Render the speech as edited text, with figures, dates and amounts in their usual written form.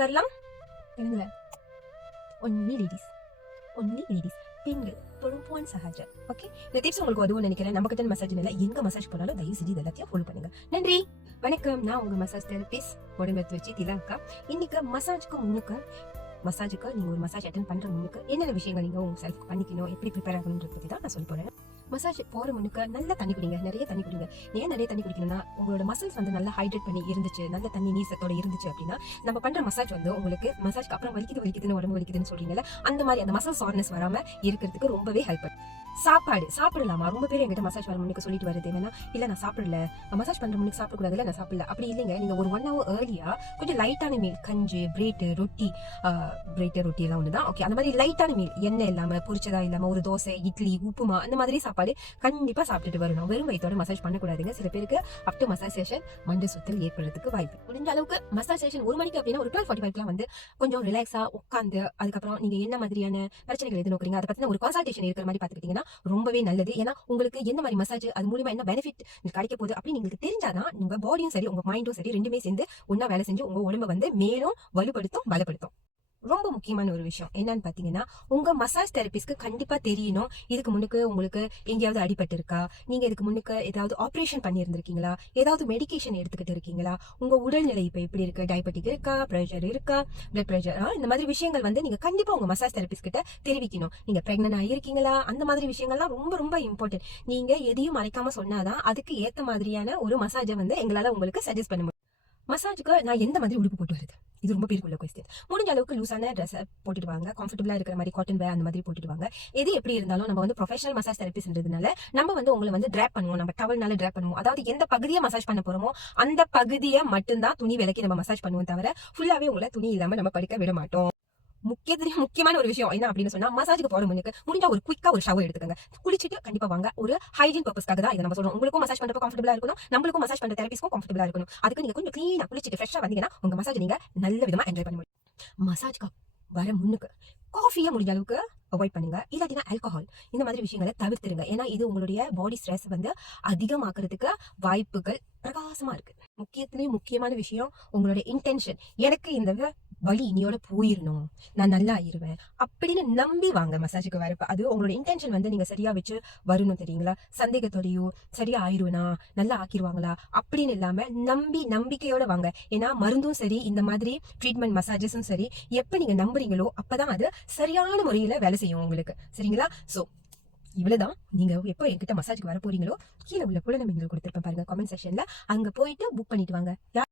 வரலாம். Only ladies, only ladies, பெண்கள் தொழும்புவான் Sahaja. Okay, இந்த டிப்ஸ் உங்களுக்கு உதவும் நினைக்கிறேன். நம்ம கிட்ட மசாஜ் இல்லை, எங்க மசாஜ் போனாலும் தயவு செஞ்சு எல்லாத்தையும் ஃபாலோ பண்ணுங்க. நன்றி, வணக்கம். நான் உங்க மசாஜ் தெரபிஸ்ட் உடம்பெடுத்து வச்சு திலாக்கா. இன்னைக்கு மசாஜுக்கு நீங்க ஒரு மசாஜ் அட்டென்ட் பண்ற முன்னுக்கு என்னென்ன விஷயங்கள் நீங்க உங்க செல்ஃப் பண்ணிக்கணும், எப்படி ப்ரிப்பேர் ஆகணும்ன்றத பத்தி தான் நான் சொல்ல போறேன். மசாஜ் போற முன்னுக்கு நல்ல தண்ணி குடிங்க, நிறைய தண்ணி குடிங்க. ஏன் நிறைய தண்ணி குடிக்கணும்னா, உங்களோட மசில்ஸ் வந்து நல்லா ஹைட்ரேட் பண்ணி இருந்துச்சு, நல்ல தண்ணி நீசத்தோட இருந்துச்சு அப்படின்னா நம்ம பண்ற மசாஜ் வந்து உங்களுக்கு மசாஜ்க்கு அப்புறம் வலிக்குதுன்னு உடம்பு வலிக்குதுன்னு சொல்றீங்கல்ல, அந்த மாதிரி அந்த மசில் சார்னஸ் வராம இருக்கிறதுக்கு ரொம்பவே ஹெல்ப் பண்ணும். சாப்பிடலாமா? ரொம்ப பேர் என்கிட்ட மசாஜ் வர முன்னுக்கு சொல்லிட்டு வருது என்னன்னா, இல்ல நான் சாப்பிடல, மசாஜ் பண்ற முன்னுக்கு சாப்பிடக்கூடாது, இல்ல நான் சாப்பிடல. அப்படி இல்லைங்க, நீங்க ஒரு 1 hour ஏர்லியா கொஞ்சம் லைட்டான மீல், கஞ்சி, பிரெட் ரொட்டி எல்லாம் ஒண்ணுதான். ஓகே, அந்த மாதிரி லைட்டான மீல், எண்ணெய் இல்லாம, பொரிச்சதா இல்லாம, ஒரு தோசை, இட்லி, உப்புமா, அந்த மாதிரி சாப்பாடு கண்டிப்பா சாப்பிட்டுட்டு வரணும். வெறும் வயிற்றோட மசாஜ் பண்ணக்கூடாதுங்க. சில பேருக்கு அப்டர் மசாஜ் செஷன் மண்டை சுத்தல் ஏற்படுறதுக்கு வாய்ப்பு. முடிஞ்ச அளவுக்கு மசாஜ் செஷன் 1 மணிக்கு அப்படின்னா ஒரு 12:45 வந்து கொஞ்சம் ரிலாக்ஸா உட்காந்து, அதுக்கப்புறம் நீங்க என்ன மாதிரியான பிரச்சனைகள் எதிர்நோக்குறீங்க அதை பத்தின ஒரு கன்சல்டேஷன் இருக்கிற மாதிரி பாத்துக்கிட்டீங்கன்னா ரொம்பவே நல்லது. ஏன்னா உங்களுக்கு என்ன மாதிரி மசாஜ், அது மூலமா என்ன பெனிஃபிட் கிடைக்க போகுது அப்படின்னு உங்களுக்கு தெரிஞ்சாதான் உங்க பாடியும் சரி உங்க மைண்டும் சரி ரெண்டுமே சேர்ந்து ஒன்னா வேலை செஞ்சு உங்க உடம்பை வந்து மேலும் வலுப்படுத்தும், பலப்படுத்தும். ரொம்ப முக்கியமான ஒரு விஷயம் என்னன்னு பாத்தீங்கன்னா, உங்க மசாஜ் தெரபிஸ்ட்க்கு கண்டிப்பா தெரியணும், இதுக்கு முன்னுக்கு உங்களுக்கு எங்கேயாவது அடிபட்டு இருக்கா, நீங்க இதுக்கு முன்னுக்கு ஏதாவது ஆபரேஷன் பண்ணி இருந்திருக்கீங்களா, ஏதாவது மெடிகேஷன் எடுத்துக்கிட்டு இருக்கீங்களா, உங்க உடல்நிலை இப்ப எப்படி இருக்கு, டயபெட்டிக் இருக்கா, பிரஷர் இருக்கா, பிளட் பிரஷர், இந்த மாதிரி விஷயங்கள் வந்து நீங்க கண்டிப்பா உங்க மசாஜ் தெரபிஸ்ட் கிட்ட தெரிவிக்கணும். நீங்க பிரெக்னன்ட் ஆகிருக்கீங்களா, அந்த மாதிரி விஷயங்கள்லாம் ரொம்ப ரொம்ப இம்பார்ட்டன்ட். நீங்க எதையும் மறைக்காம சொன்னாதான் அதுக்கு ஏத்த மாதிரியான ஒரு மசாஜை வந்து எங்களால உங்களுக்கு சஜஸ்ட் பண்ண முடியும். மசாஜுக்கு நான் எந்த மாதிரி உடுப்பு போட்டு வருது, இது ரொம்ப பேருக்குள்ள கொஸ்டின். முடிஞ்ச அளவுக்கு லூஸான ட்ரெஸ் போட்டுட்டு வாங்க, கம்ஃபர்டபுளா இருக்கிற மாதிரி காட்டன் வேர் அந்த மாதிரி போட்டுட்டு வாங்க. எது எப்படி இருந்தாலும் நம்ம வந்து ப்ரொஃபஷனல் மசாஜ் தெரபிஸ்ட்ன்றதுனால நம்ம வந்து உங்களை வந்து டிராப் பண்ணுவோம், நம்ம டவல்னால டிராப் பண்ணுவோம். அதாவது எந்த பகுதியை மசாஜ் பண்ண போறோமோ அந்த பகுதியை மட்டும்தான் துணி விலக்கி நம்ம மசாஜ் பண்ணுவோம், தவிர ஃபுல்லாவே உங்களை துணி இல்லாம நம்ம படுக்க விட மாட்டோம். முக்கியமான ஒரு விஷயம் என்ன அப்படின்னு சொன்னா, மசாஜுக்கு போற முன்னுக்கு முடிஞ்சா ஒரு குயிக்கா ஒரு ஷவர் எடுத்துக்கங்க, குளிச்சுட்டு கண்டிப்பா வாங்க. ஒரு ஹைஜீன் பர்பஸ்க்காக தான் இதை நம்ம சொல்றோம். உங்களுக்கும் மசாஜ் பண்றப்ப கம்ஃபர்டபுளா இருக்கணும், நம்மளுக்கும் மசாஜ் பண்ற தெரபிஸ்ட்க்கும் கம்ஃபர்டபுளா இருக்கணும். அதுக்கு நீங்க கொஞ்சம் கிளீனா குளிச்சுட்டு ஃப்ரெஷ்ஷா வந்தீங்கன்னா உங்க மசாஜ் நீங்க நல்ல விதமா என்ஜாய் பண்ண முடியும். மசாஜ்க்கு வர முன்னுக்கு காஃபியை முடிஞ்ச அளவுக்கு அவாய்ட் பண்ணுங்க, இல்லாட்டினா ஆல்கஹால், இந்த மாதிரி விஷயங்களை தவிர்த்துருங்க. ஏன்னா இது உங்களுடைய பாடி ஸ்ட்ரெஸ் வந்து அதிகமாக்குறதுக்கு வாய்ப்புகள் பிரகாசமா இருக்கு. முக்கியமான விஷயம் உங்களுடைய இன்டென்ஷன். எனக்கு இந்த வலி இனியோட போயிடணும், நான் நல்லா ஆயிருவேன் அப்படின்னு நம்பி வாங்க மசாஜுக்கு வரப்ப. அது உங்களோட இன்டென்ஷன் வந்து நீங்க சரியா வச்சு வரணும், தெரியுங்களா? சந்தேகத்தோடையோ சரியா ஆயிருவேனா, நல்லா ஆக்கிடுவாங்களா அப்படின்னு இல்லாம நம்பிக்கையோட வாங்க. ஏன்னா மருந்தும் சரி, இந்த மாதிரி ட்ரீட்மெண்ட் மசாஜஸும் சரி, எப்ப நீங்க நம்புறீங்களோ அப்பதான் அது சரியான முறையில வேலை செய்யும் உங்களுக்கு, சரிங்களா? சோ இவ்வளவுதான். நீங்க எப்போ என்கிட்ட மசாஜ்க்கு வர போறீங்களோ கீழே உள்ள புலனமைகள் கொடுத்திருப்பேன் பாருங்க கமெண்ட் செக்ஷன்ல, அங்க போயிட்டு புக் பண்ணிட்டு வாங்க.